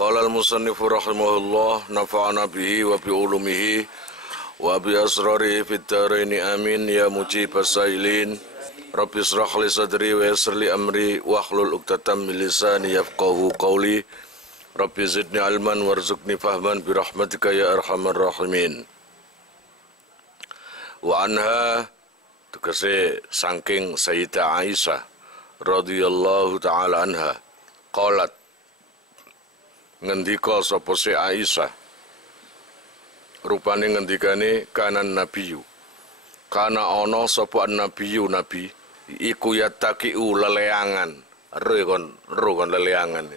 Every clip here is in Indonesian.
Qala al-musannifu rahimahullah nafa'ana bihi wa bi ulumihi wa bi asrarihi fid dharaini amin ya mujibas sailin. Rabbi israh li sadri wa yassir li amri wahlul 'uqdatam min lisani yafqahu qawli. Rabbi zidni ilman warzuqni fahman bi rahmatika ya arhamar rahimin. Wa anha tegese saking Sayyidah Aisyah radhiyallahu taala anha qalat ngendika sapa si Aisyah rupane ngendikane kanan nabiyu kana ana sapa nabiyu nabi iku yatakiu leleangan ro kon leleangan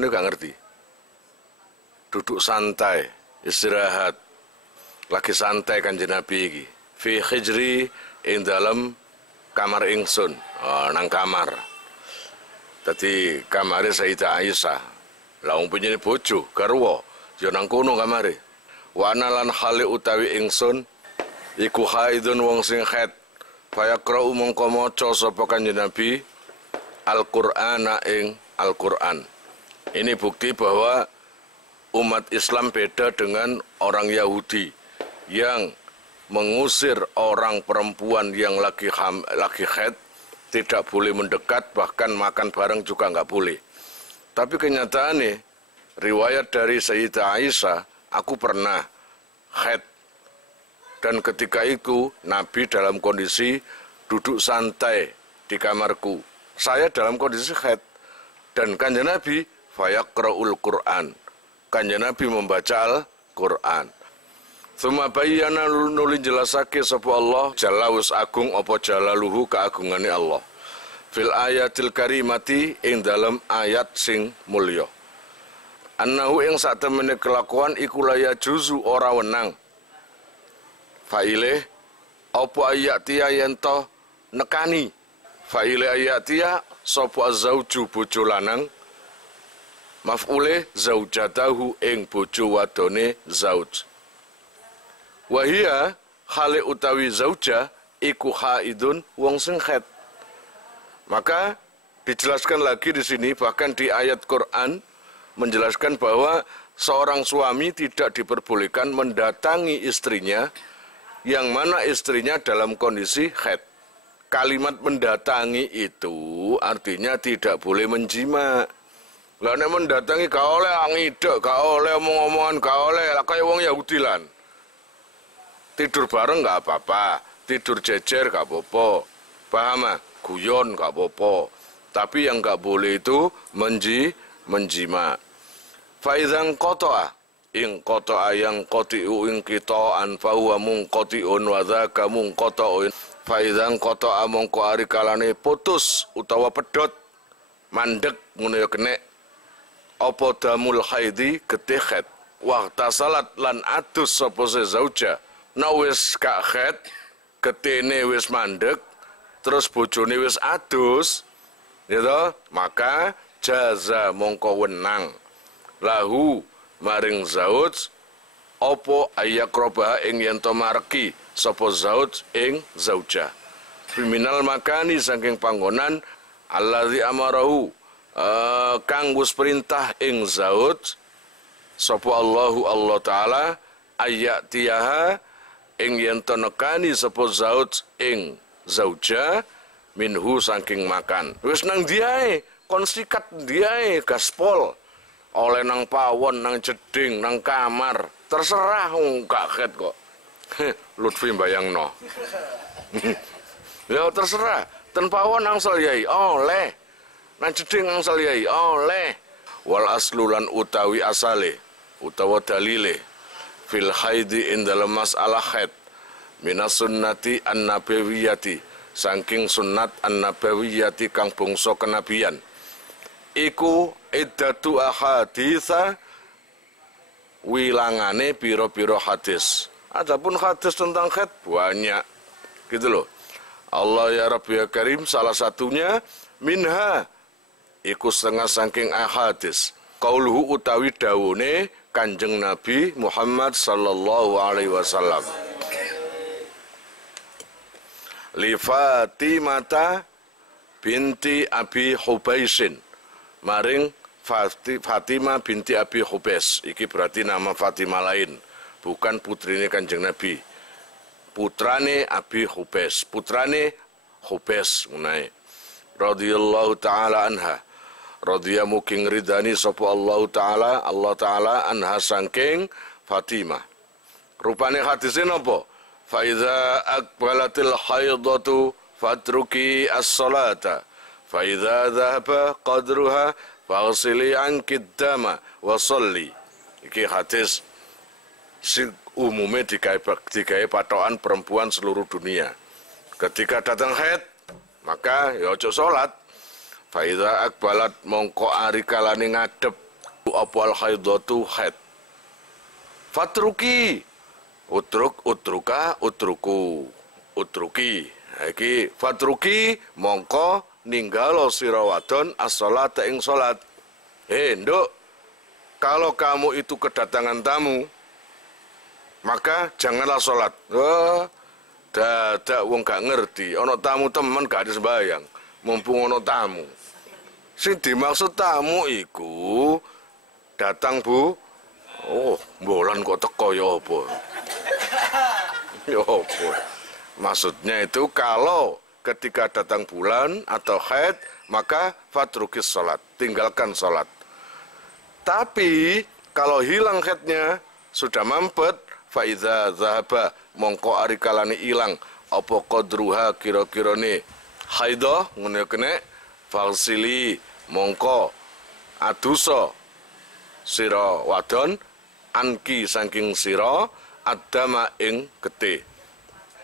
itu gak ngerti duduk santai istirahat lagi santai kanjeng Nabi iki fi hijri ing dalem kamar ingsun nang kamar. Tadi kamare Sayyidah Aisyah. Lah wong penjene bojo garwa ya nang kono kamare. Wa analan hale utawi ingsun iku haidun wong sing haid. Fayaqra'u mongko maca sapa kanjeng Nabi Al-Qur'ana ing Al-Qur'an. Ini bukti bahwa umat Islam beda dengan orang Yahudi yang mengusir orang perempuan yang lagi haid, tidak boleh mendekat, bahkan makan bareng juga nggak boleh. Tapi kenyataannya, riwayat dari Sayyidah Aisyah, aku pernah haid. Dan ketika itu, Nabi dalam kondisi duduk santai di kamarku. Saya dalam kondisi haid. Dan kanjeng Nabi, fayaqra'ul Qur'an. Kanjeng Nabi membaca Al-Qur'an. Tsumma bayyana nuli jelasake sapa Allah jalla wis agung apa jalaluhu keagungane Allah. Fil ayatil karimati ing dalam ayat sing mulya. Annahu ing sak temene kelakuan iku laya juzu ora wenang. Faile apa ayat tiya yen to nekani. Faile ayat tiya sapa zauju bojo lanang. Maf'ule zaujatahu ing bojo wadone zauj. Wahia khali utawi zauja iku haidun wong sing haid. Maka dijelaskan lagi di sini, bahkan di ayat Quran menjelaskan bahwa seorang suami tidak diperbolehkan mendatangi istrinya yang mana istrinya dalam kondisi haid. Kalimat mendatangi itu artinya tidak boleh menjima. Lah nek mendatangi gak oleh ngidek, gak oleh omong-omongan, gak oleh lah kaya wong Yahudi lan. Tidur bareng nggak apa-apa, tidur jejer nggak apa-apa, paham? Guyon nggak apa-apa, tapi yang nggak boleh itu menjima. Faizang kotoa, ing kotoa yang kotiu ing kitoan fahuwa mung kotiun wadaka mung kotoin. Faizang kotoa mongko ari kalane putus utawa pedot mandek ngono ya kene. Apa damul haidi getih haid. Waktu salat lan adus sapa se zauja. Nah wis gak haid, ketene wis mandek, terus bojone wis adus, gitu, maka jaza mongko wenang lahu maring zauj opo ayakroba ing yen to mareki sapa zauj ing zauja. Biminal makani saking panggonan allazi amarahu kang wis perintah ing zauj sapa Allahu Allah taala ayatiha ing yen to nekani sapa zauj ing zauja minhu saking makan. Wis nang diae kon sikat diae gaspol oleh nang pawon nang jeding nang kamar terserah gak ket kok. Lutfi bayangno. Ya terserah ten pawon angsal yai oleh nang jeding angsal yai oleh wal aslulan utawi asale utawa dalile fil haidi in dalam masalah haid minas sunnati an-nabawiyati saking sunnat an-nabawiyati kang bangsa kenabian iku iddatu ahaditsa wilangane piro-piro hadis. Adapun hadis tentang haid banyak gitu loh. Allah ya Rabbi ya Karim salah satunya minha iku setengah saking ahadis qauluhu utawi dawune Kanjeng Nabi Muhammad sallallahu alaihi wasallam. Li Fatimata binti Abi Hubaisin maring Fatimah binti Abi Hubes. Iki berarti nama Fatimah lain, bukan putrine Kanjeng Nabi. Putrane Abi Hubes, putrane Hubes menai. Radhiyallahu taala anha. Radhiya muking ridani sapa Allah taala anha saking Fatimah. Rupane hadise napa? Fa iza aqbalatil haidatu fatruki as-salata. Fa iza dhahaba qadruha faghsili anki dama wa sholli. Iki hadis sing umume digawe patokan perempuan seluruh dunia. Ketika datang haid, maka ya aja salat. Fa iza aqbalat mongko ari kalane ngadep apa al haidatu haid. Fatruki utruki. Iki fatruki mongko ninggalo sira wadon as-salata ing salat. Nduk, kalau kamu itu kedatangan tamu, maka janganlah salat. Dadak wong gak ngerti, ana tamu temen gak disembayang, mumpung ana tamu. Sing dimaksud tamu iku datang Bu. Oh, bolan kok teko ya apa? Ya apa? Maksudnya itu kalau ketika datang bulan atau haid, maka fatrukis salat, tinggalkan salat. Tapi kalau hilang haidnya, sudah mampet, faiza zahaba, mongko ari kalane ilang, apa qadruha kira-kirane haidah ngene kene, falsili mongko adusa sira wadon anki saking sira adama ing getih.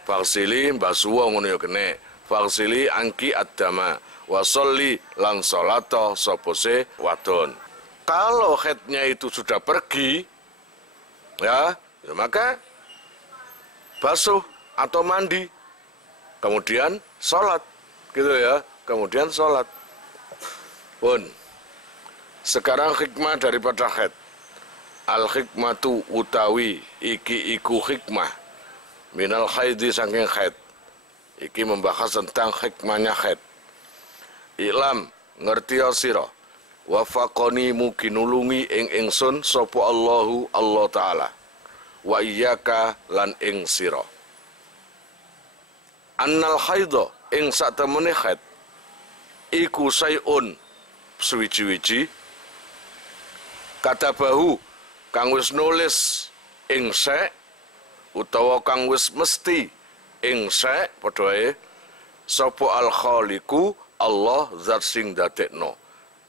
Faksili mbasuwa ngono ya kene. Faksili angki adama wa sholli lan salata sapa se wadon. Kalau haidnya itu sudah pergi, ya maka basuh atau mandi, kemudian sholat, gitu ya. Kemudian sholat. Pun. Sekarang hikmah daripada haid. Al-hikmatu utawi iki iku hikmah minal haidi saking haid. Iki membahas tentang hikmahnya haid. Ilam ngerti sira wafaqani mugi nulungi ing ingsun sapa Allahu Allah taala wa iyyaka lan ing sira. Annal haidha ing satemene haid iku sayun suwiji-wiji katabahu kang wis nulis ing sek utawa kang wis mesti ing sek padha ae sapa al khaliqu Allah zat sing dadekno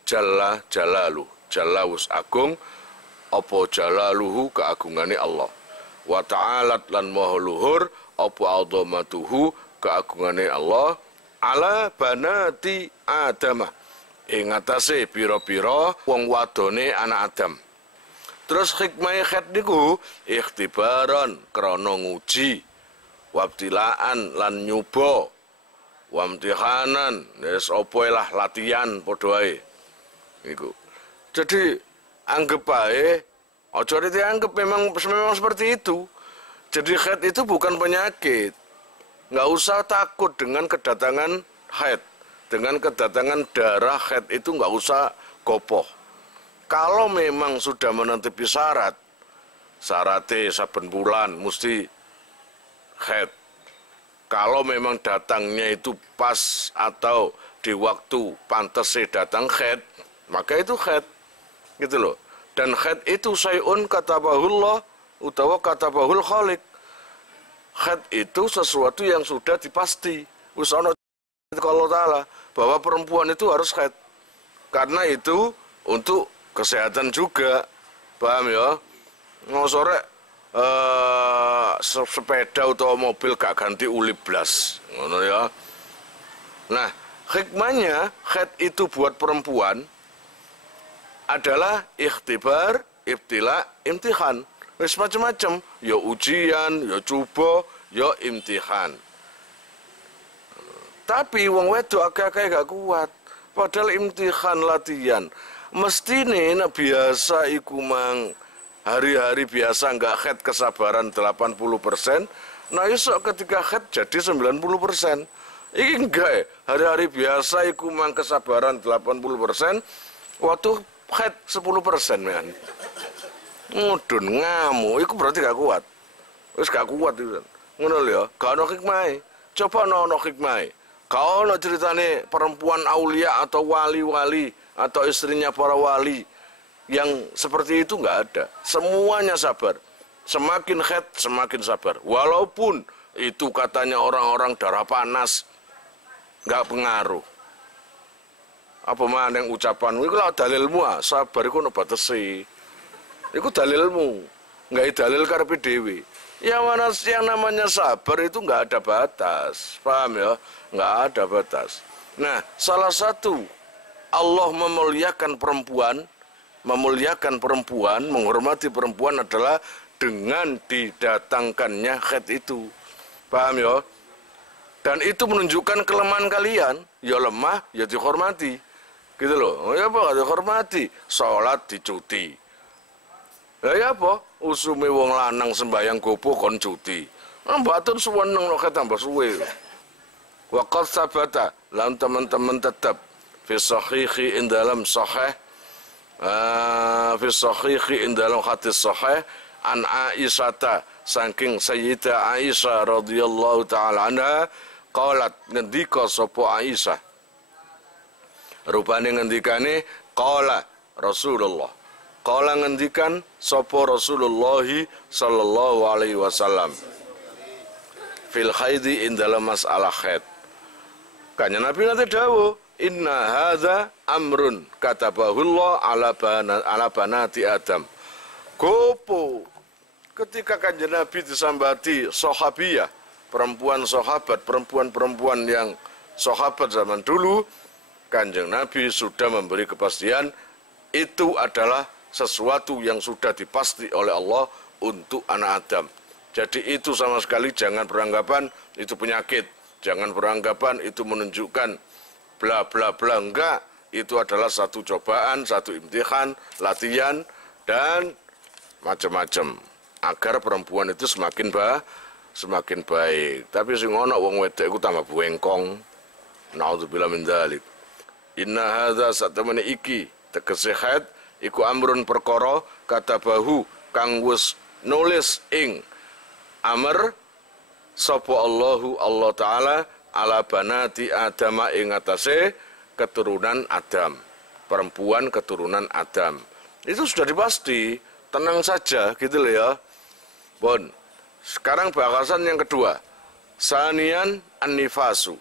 jalla jalalu jalawus agung apa jalaluhu keagungane Allah wa ta'alat lan maha luhur apa azamatuhu keagungane Allah ala banati adamah ing atase pira-pira wong wadone anak Adam. Terus hikmah haid niku ikhtibaran krana nguji, wabtilaan lan nyuba, wamtihanan wis apa lah latihan padha ae. Iku. Jadi anggap ae aja dianggap memang seperti itu. Jadi haid itu bukan penyakit. Nggak usah takut dengan kedatangan haid. Dengan kedatangan darah haid itu nggak usah gopoh. Kalau memang sudah menentupi syaratnya saben bulan mesti haid. Kalau memang datangnya itu pas atau di waktu pantasnya datang haid, maka itu haid. Gitu loh. Dan haid itu sayun katabahullah utawa katabahul khaliq. Haid itu sesuatu yang sudah dipasti. Wis ana kalau ta'ala bahwa perempuan itu harus haid. Karena itu untuk kesehatan juga, paham ya? Ngosore sepeda atau mobil gak ganti uli blas, ngono ya. Nah, hikmahnya haid itu buat perempuan adalah ikhtibar, ibtila, imtihan. Wis macam-macam, ya ujian, ya coba, ya imtihan. Tapi wong wedok akeh-akeh gak kuat. Padahal imtihan latihan. Mestine nek biasa iku mang hari-hari biasa enggak haid kesabaran 80%, nah esok ketika haid jadi 90%. Iki enggak ya, hari-hari biasa iku mang kesabaran 80%, waktu Haid 10% men. Mudun ngamuk, itu berarti gak kuat. Wis gak kuat itu. Ngono lho ya, gak ono hikmahe. Coba ono hikmahe. Gak ono ceritane perempuan aulia atau wali-wali atau istrinya para wali yang seperti itu nggak ada. Semuanya sabar. Semakin haid semakin sabar. Walaupun itu katanya orang-orang darah panas, nggak pengaruh. Apa mana yang ucapan? Iku lah dalilmu, sabar iku ono batesi. Iku dalilmu, nggak dalil karepe dhewe. Yang namanya sabar itu nggak ada batas, paham ya? Nggak ada batas. Nah, salah satu Allah memuliakan perempuan, menghormati perempuan adalah dengan didatangkannya haid itu, paham ya? Dan itu menunjukkan kelemahan kalian, ya lemah, ya dihormati, gitu loh. Ya apa? Dihormati, sholat dicuti. Ya apa? Usume wong lanang sembayang gopo kon cuti. Mboten suweneng nek tambah suwe. Waqad sabata, lan teman-teman tetap fi sahihi in dalam sahih fi sahihi in dalam hadis sahih an Aisyata saking Sayyidah Aisyah radhiyallahu taala anha qalat ngendika sapa Aisyah rupane ngendikane qala Rasulullah qala ngendikan sapa Rasulullah sallallahu alaihi wasallam fil haidi in dalam masalah haid kanjeng Nabi nate dawuh inna hadza amrun katabahullah ala banati Adam. Gopo ketika kanjeng Nabi disambati sahabiyah, perempuan sahabat, perempuan-perempuan yang sahabat zaman dulu, kanjeng Nabi sudah memberi kepastian itu adalah sesuatu yang sudah dipasti oleh Allah untuk anak Adam. Jadi itu sama sekali jangan beranggapan itu penyakit, jangan beranggapan itu menunjukkan bla bla bla, enggak. Itu adalah satu cobaan, satu imtihan, latihan dan macam-macam agar perempuan itu semakin baik. Tapi sing ana wong wedok iku tambah buengkong. Naudzubillah min dzalik. Inna hadza satamani iki tegese haid iku amrun perkara katabahu kang wis nulis ing amr sapa Allahu Allah taala ala banati Adam ing atase keturunan Adam, perempuan keturunan Adam. Itu sudah dipasti, tenang saja gitu loh ya. Bon. Sekarang bahasan yang kedua. Sanian an-nifasu.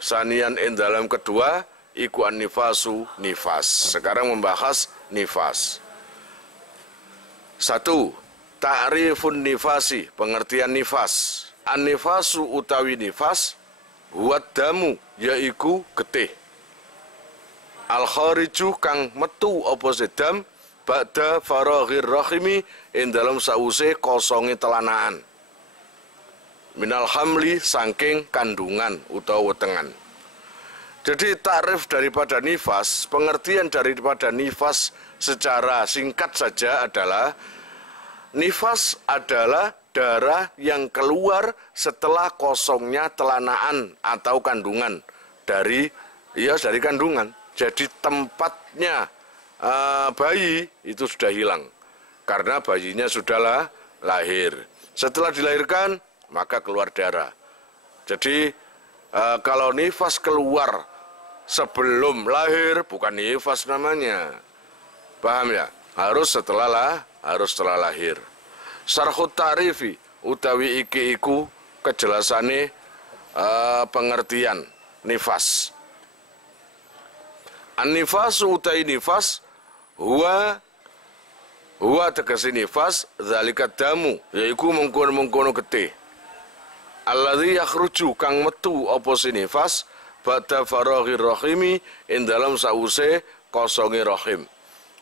Sanian in dalam kedua iku an-nifasu nifas. Sekarang membahas nifas. Satu, ta'rifun nifasi, pengertian nifas. An-nifasu utawi nifas huwad damu yaiku getih. Al-khariju kang metu apa sedam ba'da faraghir rahimi ing dalam sause kosonge telanaan. Minal hamli saking kandungan utawa wetengan. Jadi takrif daripada nifas, pengertian daripada nifas secara singkat saja adalah nifas adalah darah yang keluar setelah kosongnya telanaan atau kandungan dari kandungan. Jadi tempatnya bayi itu sudah hilang karena bayinya sudah lahir. Setelah dilahirkan maka keluar darah. Jadi kalau nifas keluar sebelum lahir bukan nifas namanya. Paham ya? Harus setelah lahir. Syarhut ta'rifi utawi iki iku kejelasane pengertian nifas. An-nifasu utai nifas huwa tegesi nifas zalikat damu yaiku mengkono getih. Alladzi yakhruju kang metu apa nifas ba'da faraghir rahimi ing dalam sause kosonge rahim.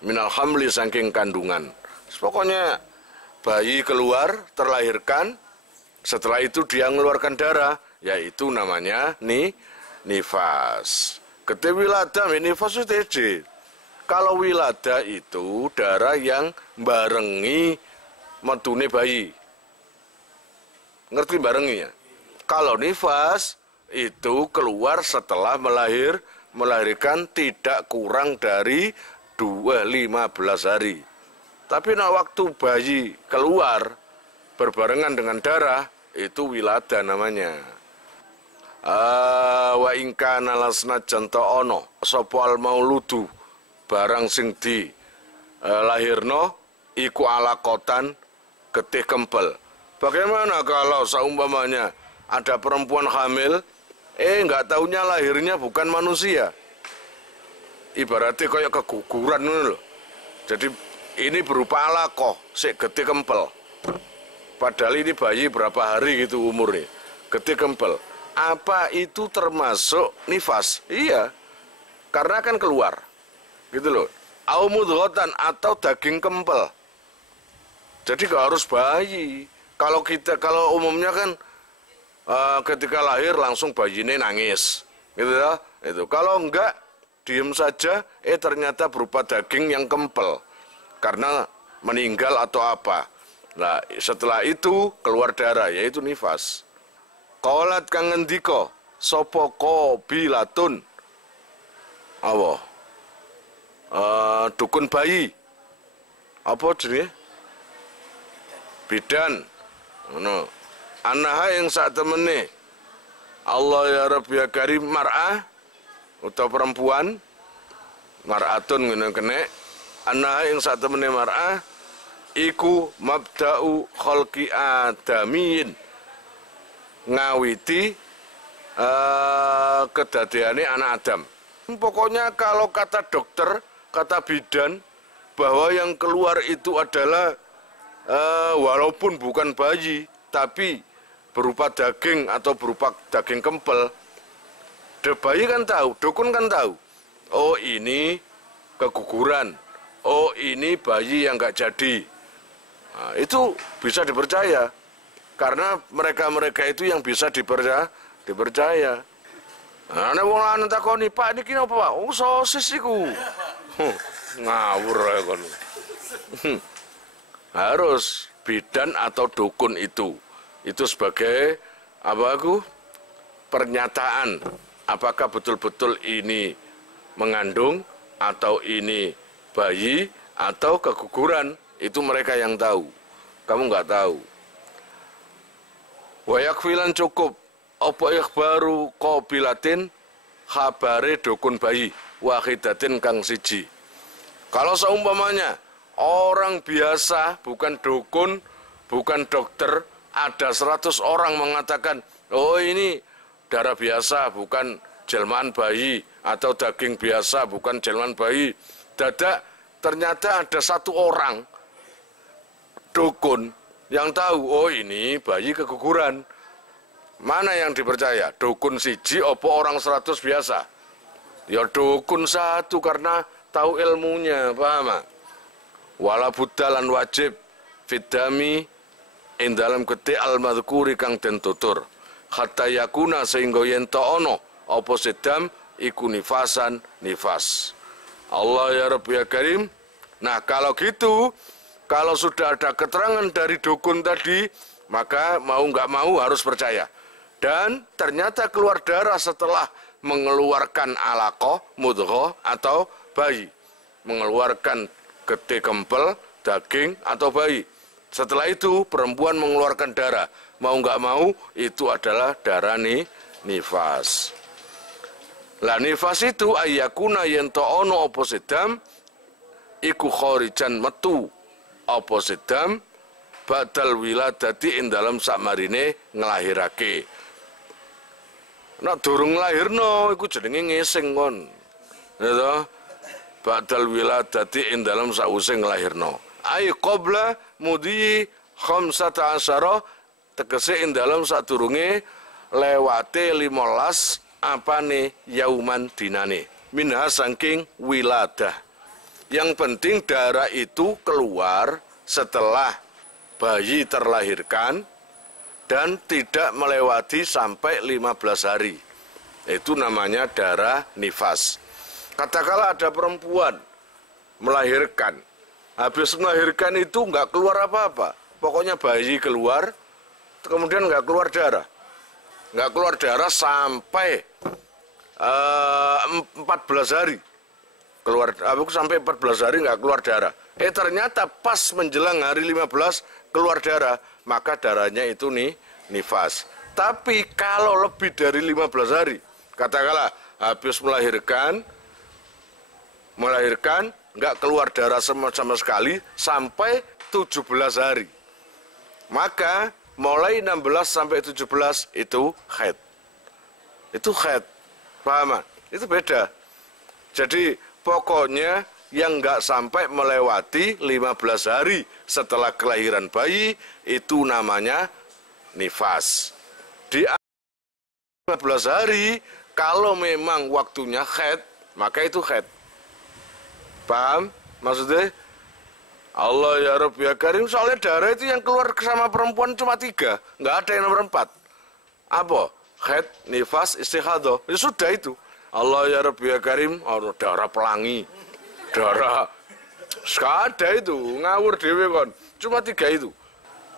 Minal hamli saking kandungan. Pokoknya bayi keluar, terlahirkan, setelah itu dia mengeluarkan darah, yaitu namanya nifas. Ketika wilada, nifas itu TJ. Kalau wilada itu darah yang barengi metune bayi. Ngerti barenginya? Kalau nifas itu keluar setelah melahirkan tidak kurang dari 15 hari. Tapi waktu bayi keluar berbarengan dengan darah, itu wilada namanya. Wa ingkana lasna janto ono sapa al mauludu barang sing di lahirno iku alakotan getih kempel. Bagaimana kalau seumpamanya ada perempuan hamil, nggak taunya lahirnya bukan manusia. Ibaratnya kayak keguguran loh. Jadi ini berupa alakoh, sik getih kempel. Padahal ini bayi berapa hari gitu umurnya, getih kempel. Apa itu termasuk nifas? Iya, karena kan keluar, gitu loh. Au mudghatan atau daging kempel. Jadi gak harus bayi. Kalau umumnya kan ketika lahir langsung bayinya nangis, gitu ya. Itu kalau enggak diem saja, ternyata berupa daging yang kempel karena meninggal atau apa. Nah, setelah itu keluar darah, yaitu nifas. Qalat kang ngendika sapa qabilatun apa dukun bayi apa jenenge bidan ngono anaha yang sak temene Allah ya Rabbi ya Karim mar'ah utawa perempuan mar'atun ngono kene anaha yang sak temene mar'ah iku mabda'u khalqi adamin ngawiti kedadiane anak Adam. Pokoknya kalau kata dokter, kata bidan bahwa yang keluar itu adalah walaupun bukan bayi tapi berupa daging atau berupa daging kempel. Bayi kan tahu, dukun kan tahu. Oh ini keguguran. Oh ini bayi yang nggak jadi. Nah, itu bisa dipercaya. Karena mereka-mereka itu yang bisa dipercaya. Nah, nek wong lanang takoni, "Pak, niki napa, Pak?" "Oh, sosis iku." Ngawur ya kon. Harus bidan atau dukun itu. Itu sebagai pernyataan apakah betul-betul ini mengandung atau ini bayi atau keguguran. Itu mereka yang tahu. Kamu nggak tahu. Wayakfilan cukup apa ikhbaru qabilatin khabare dukun bayi wahidatin kang siji. Kalau seumpamanya orang biasa bukan dukun, bukan dokter, ada 100 orang mengatakan, "Oh ini darah biasa bukan jelmaan bayi atau daging biasa bukan jelmaan bayi." Dadak ternyata ada 1 orang dukun yang tahu, oh ini bayi keguguran. Mana yang dipercaya? Dukun siji opo orang 100 biasa? Ya dukun 1 karena tahu ilmunya, paham? Wala buddalan wajib fidami ing dalam getih al-madhkuri kang den tutur. Hatta yakuna sehingga yen ta ono apa sedam iku nifasan nifas. Allah ya Rabbi ya Karim. Nah, kalau gitu, kalau sudah ada keterangan dari dukun tadi, maka mau nggak mau harus percaya. Dan ternyata keluar darah setelah mengeluarkan alaqah, mudghah atau bayi. Mengeluarkan getih kempel, daging atau bayi. Setelah itu perempuan mengeluarkan darah. Mau nggak mau itu adalah darah nifas. Lah nifas itu ayyakuna yento ono apa sedam iku kharijan metu apa sedam badal wiladati ing dalam sakmarine nglahirake. Nek durung nglahirno iku jenenge ngising kon. Ya toh? Badal wiladati ing dalam sause nglahirno. Ai qabla mudi 15 tegese ing dalam sadurunge lewate 15 apane yauman dinane. Minha saking wiladah. Yang penting darah itu keluar setelah bayi terlahirkan dan tidak melewati sampai 15 hari. Itu namanya darah nifas. Katakanlah ada perempuan melahirkan. Habis melahirkan itu nggak keluar apa-apa. Pokoknya bayi keluar, kemudian nggak keluar darah. Nggak keluar darah sampai 14 hari. keluar, aku sampai 14 hari nggak keluar darah. Ternyata pas menjelang hari 15 keluar darah, maka darahnya itu nih nifas. Tapi kalau lebih dari 15 hari, katakanlah habis melahirkan nggak keluar darah sama sekali sampai 17 hari, maka mulai 16 sampai 17 itu haid. Itu haid, paham? Itu beda. Jadi pokoknya yang nggak sampai melewati 15 hari setelah kelahiran bayi itu namanya nifas. Di 15 hari kalau memang waktunya haid, maka itu haid. Paham maksudnya? Allah ya Rabb ya Karim, soalnya darah itu yang keluar sama perempuan cuma 3, nggak ada yang nomor 4. Apa? Haid, nifas, istihadah. Ya sudah itu. Allah ya Rabb ya Karim, oh, darah pelangi, darah, nggak ada itu, ngawur dewe kon. Cuma 3 itu.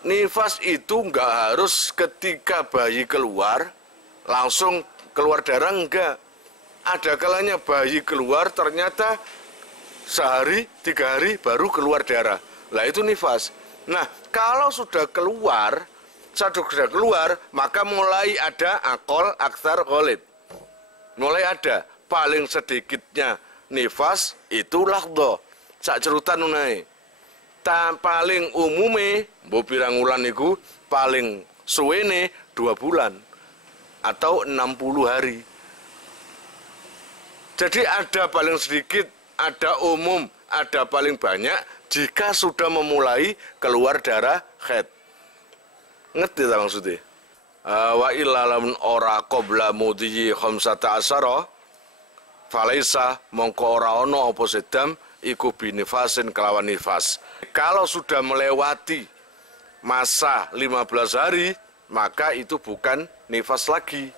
Nifas itu nggak harus ketika bayi keluar langsung keluar darah, enggak. Ada kalanya bayi keluar ternyata sehari, 3 hari baru keluar darah. Lah itu nifas. Nah, kalau sudah keluar, maka mulai ada akol, aksar, ghalib. Mulai ada paling sedikitnya nifas itu lahdha. Sak cerutan unai. Paling umume, mbok pirang wulan niku paling suwene 2 bulan atau 60 hari. Jadi ada paling sedikit, ada umum, ada paling banyak jika sudah memulai keluar darah haid. Ngerti tak maksudnya? Wa illa lamun ora qabla mudhiyi khamsata asyara falaisa mongko ora ana apa sedam iku binifasin kelawan nifas. Kalau sudah melewati masa 15 hari, maka itu bukan nifas lagi.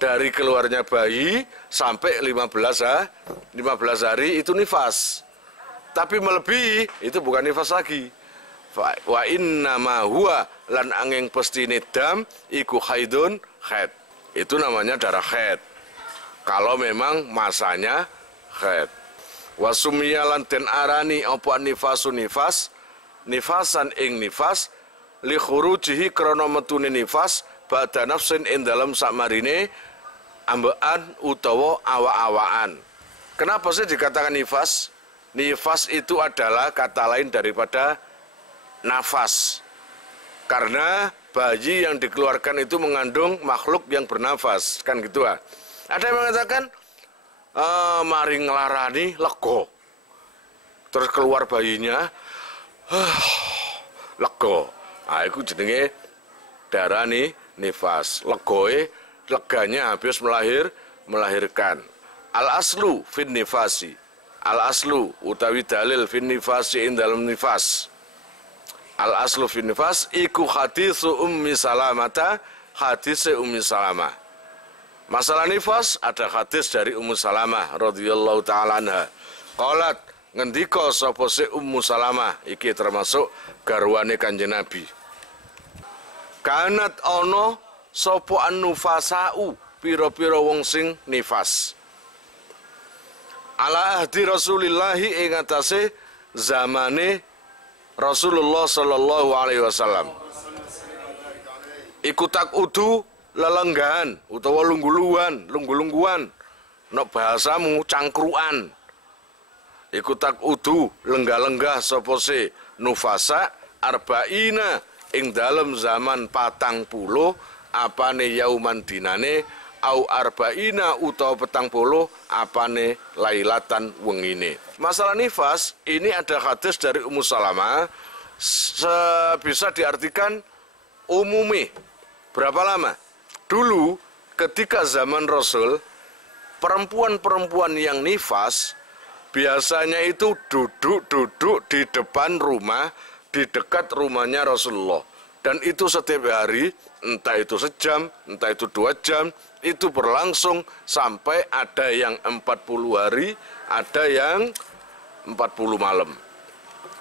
Dari keluarnya bayi sampai 15 hari itu nifas. Tapi melebihi itu bukan nifas lagi. Wa inna ma huwa lan angin pestine dam iku haidun haid. Itu namanya darah haid. Kalau memang masanya haid. Wa sumiya lan den arani apa nifasun nifas, nifasan ing nifas li khurujihi krana metune nifas ba'da nafsin ing dalem sakmarine ambaan utawa awa-awaan. Kenapa sih dikatakan nifas? Nifas itu adalah kata lain daripada nafas. Karena bayi yang dikeluarkan itu mengandung makhluk yang bernafas, kan gitu ah. Ada yang mengatakan mari ngelarani lego. Terus keluar bayinya lego. Nah, itu jenenge darah nih nifas. Legoe leganya habis melahirkan. Al aslu fin nifasi. Al aslu utawi dalil fin nifasi ing dalam nifas. Al aslu fin nifas iku haditsu Ummi Salamata, hadis Ummi Salamah. Masalah nifas ada hadis dari Ummu Salamah radhiyallahu taala anha. Qalat ngendika sapa se Ummu Salamah iki termasuk garwane Kanjeng Nabi. Kanat ana sapa an-nufasau pira-pira wong sing nifas. Ala ahdi Rasulillahi ing atase zamane Rasulullah sallallahu alaihi wasallam. Iku tak udu lelenggahan utawa lunggu-lungguan. Nek bahasamu cangkruan. Iku tak udu lenggah-lenggah sapa se nufasa arba'ina ing dalem zaman 40 apane yauman dinane au arba'ina utawa 40 apane lailatan wengine. Masalah nifas ini ada hadis dari Ummu Salamah, bisa diartikan umumi. Berapa lama? Dulu ketika zaman Rasul, perempuan-perempuan yang nifas biasanya itu duduk di depan rumah, di dekat rumahnya Rasulullah. Dan itu setiap hari, entah itu sejam, entah itu 2 jam, itu berlangsung sampai ada yang 40 hari, ada yang 40 malam.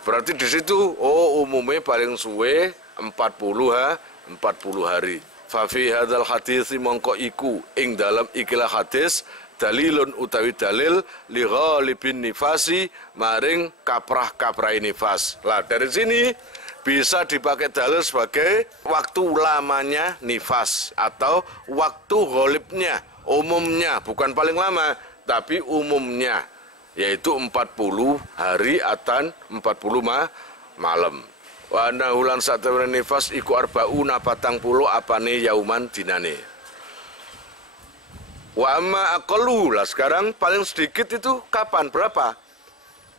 Berarti di situ, umumnya paling suwe 40 hari. Fa fi hadzal hadits mongko iku ing dalam ikilah hadis dalilun utawi dalil li ghalibin nifasi maring kaprah-kaprahe nifas. Lah dari sini bisa dipakai dalil sebagai waktu lamanya nifas atau waktu ghalibnya, umumnya, bukan paling lama tapi umumnya, yaitu 40 hari atan 40 malam. Wa nahulan satawene nifas iku arbauna 40 apane yauman dinane. Wa amma aqalluhu, lah sekarang paling sedikit itu kapan, berapa?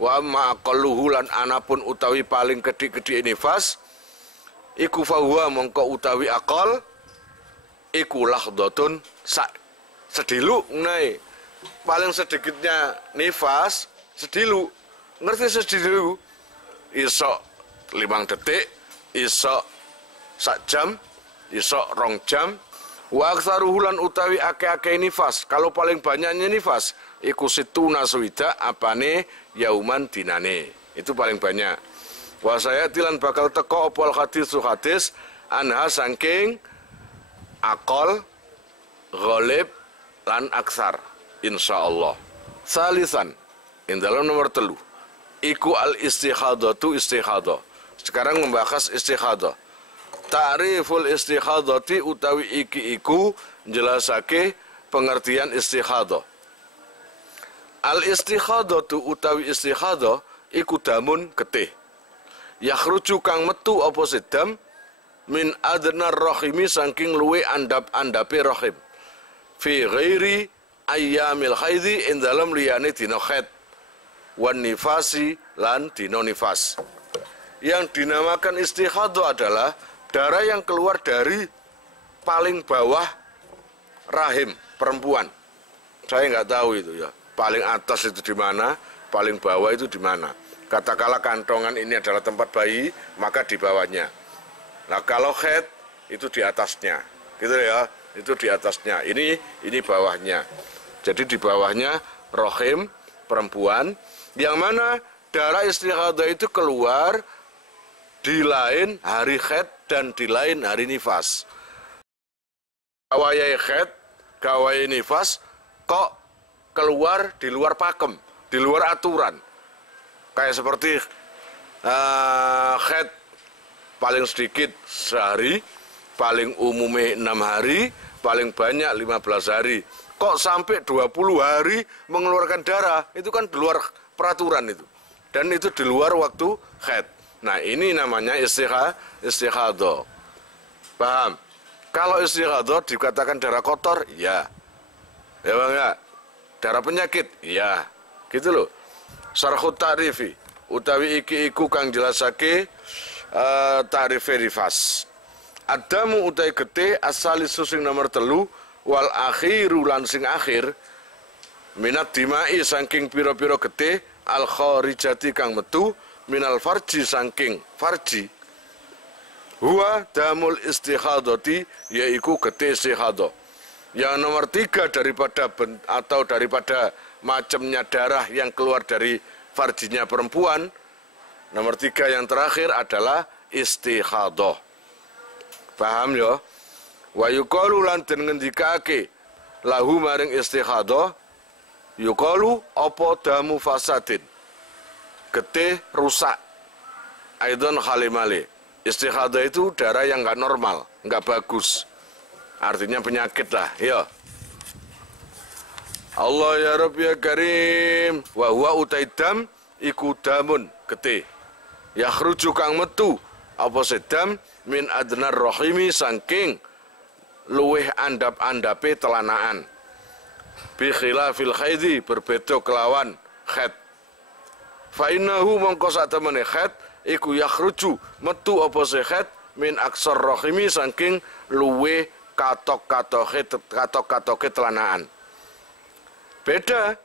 Wa amma aqalluhu lan anapun utawi paling kedhi-kedhi nifas iku fahuwa mongko utawi aqal iku lahdhatun sedilu nae. Paling sedikitnya nifas sedilu. Ngerti sedilu? Iso 5 detik, iso sak jam, iso 2 jam. Wa aktsaruhu lan utawi akeh-akeh nifas, kalau paling banyaknya nifas iku situna suwida apane yauman dinane. Itu paling banyak. Wa saya tilan bakal teko opol hadis anha saking akol ghalib lan aksar insyaallah. Salisan in dalam nomor 3 iku al istikhadatu istikhadah. Sekarang membahas istikhadah. Ta'riful istikhadati utawi iki iku jelasake pengertian istikhadah. Al istikhadatu utawi istikhadah iku damun getih. Yakhruju kang metu apa sedam min adnar rahimi saking luwe andap-andape rahim. Fi ghairi ayyamil haidhi ing dalem liyane dina haid wan nifasi lan dina nifas. Yang dinamakan istikhadah adalah darah yang keluar dari paling bawah rahim perempuan. Saya nggak tahu itu ya. Paling atas itu di mana, paling bawah itu di mana. Katakanlah kantongan ini adalah tempat bayi, maka di bawahnya. Nah kalau head itu di atasnya, gitu ya. Itu di atasnya. Ini bawahnya. Jadi di bawahnya rahim perempuan, yang mana darah istikhadah itu keluar di lain hari haid dan di lain hari nifas. Kawayai haid, kawayai nifas kok keluar di luar pakem, di luar aturan. Kayak seperti haid paling sedikit sehari, paling umumnya 6 hari, paling banyak 15 hari. Kok sampai 20 hari mengeluarkan darah, itu kan di luar peraturan itu. Dan itu di luar waktu haid. Nah ini namanya istikhadah. Paham? Kalau istikhadah dikatakan darah kotor, ya. Ya bang ya. Darah penyakit, ya. Gitu loh. Syarhut ta'rifi utawi iki iku kang jelasake ta'rife nifas. Adamu utai gete asali susing nomor 3 wal akhiru lan sing akhir minat dimai saking piro-piro gete al kharijati kang metu minal farji saking farji huwa damul istikhadati yaiku gete istikhadah. Yang nomor 3 daripada macamnya darah yang keluar dari farjinya perempuan, nomor 3 yang terakhir adalah istikhadah. Paham ya? Wa yuqalu lan den ngendikake lahu maring istikhadah yuqalu apa damu fasadin, getih rusak. Aidon khalimale. Istikhadah itu darah yang nggak normal, nggak bagus. Artinya penyakit lah, ya. Allah ya Rabb ya Karim. Wa huwa utaidam iku damun getih. Yakhruju kang metu apa sedam min adnar rahimi saking luweh andap-andape telanaan. Bi khilafil haidhi berbeda kelawan haid. Fa innahu mongko sak temene haid iku yakhruju metu apa sehat min aksar rahimi saking luwe katok-katoke telanaan. Beda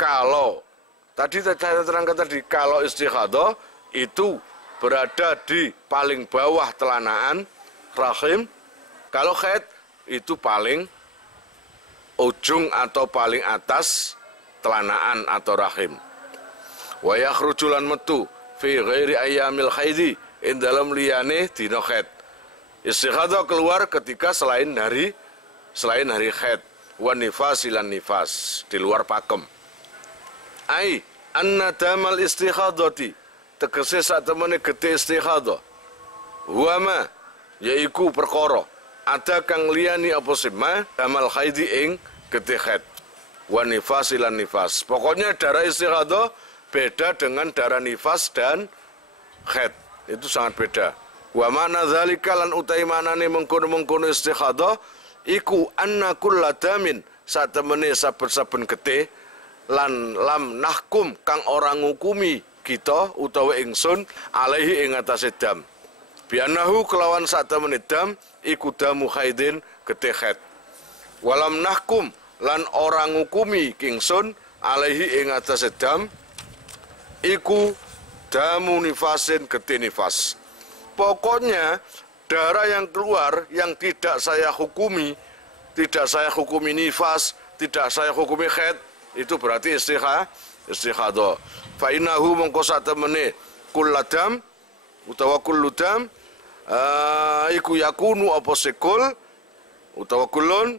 kalau tadi saya terangkan tadi, kalau istikhadah itu berada di paling bawah telanaan rahim, kalau haid itu paling ujung atau paling atas telanaan atau rahim. Wa yakhruju lan metu fi ghairi ayyamil haidhi in dalam liyane dina haid. Istikhadah keluar ketika selain hari haid. wa nifasi lan nifas di luar pakem. Ai anna damal istikhadati tegese sak temene getih istikhadah. Wa ma yaiku perkara ada kang liyani apa sima damal haidi ing getih haid. Wa nifasi lan nifas. Pokoknya darah istikhadah beda dengan darah nifas dan haid. Itu sangat beda. Wa mana dzalika lan utai manane mengkono-mengkono istikhadah iku anna kulladamin sak temene saben-saben getih lan lam nahkum kang orang ngukumi kita utawa ingsun alaihi ing atase dam. Bianahu kelawan sak temene dam iku damu haidin getih haid. Walam nahkum lan orang ngukumi kingsun alaihi ing atase dam iku damu nifasin getih nifas. Pokoknya darah yang keluar yang tidak saya hukumi nifas, tidak saya hukumi haid, itu berarti istikhadah. Fa innahu mongko sak temene kulladam utawa kulludam iku yakunu apa sekul utawa kulun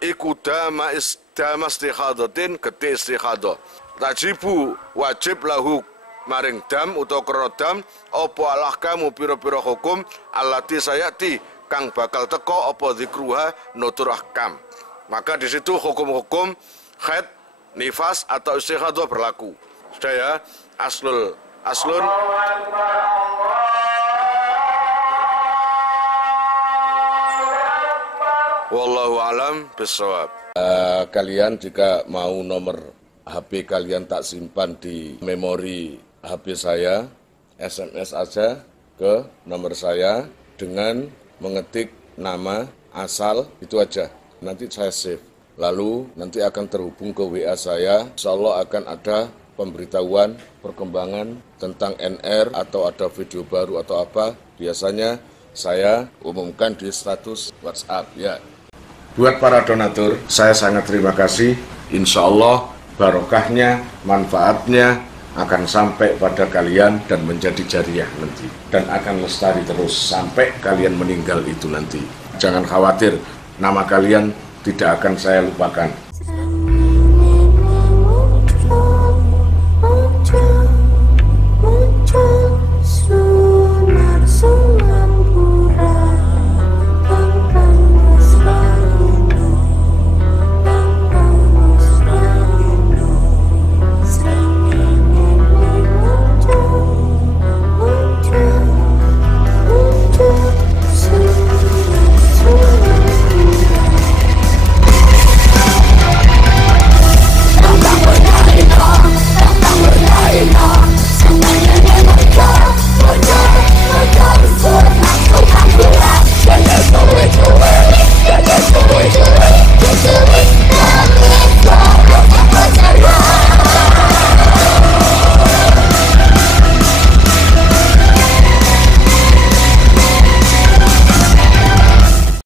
iku dama istikhadatin getih istikhadah. Tajibu wajib lahu maring dam utawa krana dam apa alah kamu pira-pira hukum allati sayati kang bakal teko apa zikruha nutur ahkam. Maka di situ hukum-hukum haid, nifas atau istikhadah berlaku. Sudah ya, aslun wallahu alam bisawab. Kalian jika mau nomor HP kalian tak simpan di memori HP saya, SMS aja ke nomor saya dengan mengetik nama asal itu aja. Nanti saya save. Lalu nanti akan terhubung ke WA saya. Insya Allah akan ada pemberitahuan perkembangan tentang NR atau ada video baru atau apa. Biasanya saya umumkan di status WhatsApp ya. Buat para donatur, saya sangat terima kasih. Insya Allah barokahnya, manfaatnya akan sampai pada kalian dan menjadi jariah nanti. Dan akan lestari terus sampai kalian meninggal itu nanti. Jangan khawatir, nama kalian tidak akan saya lupakan.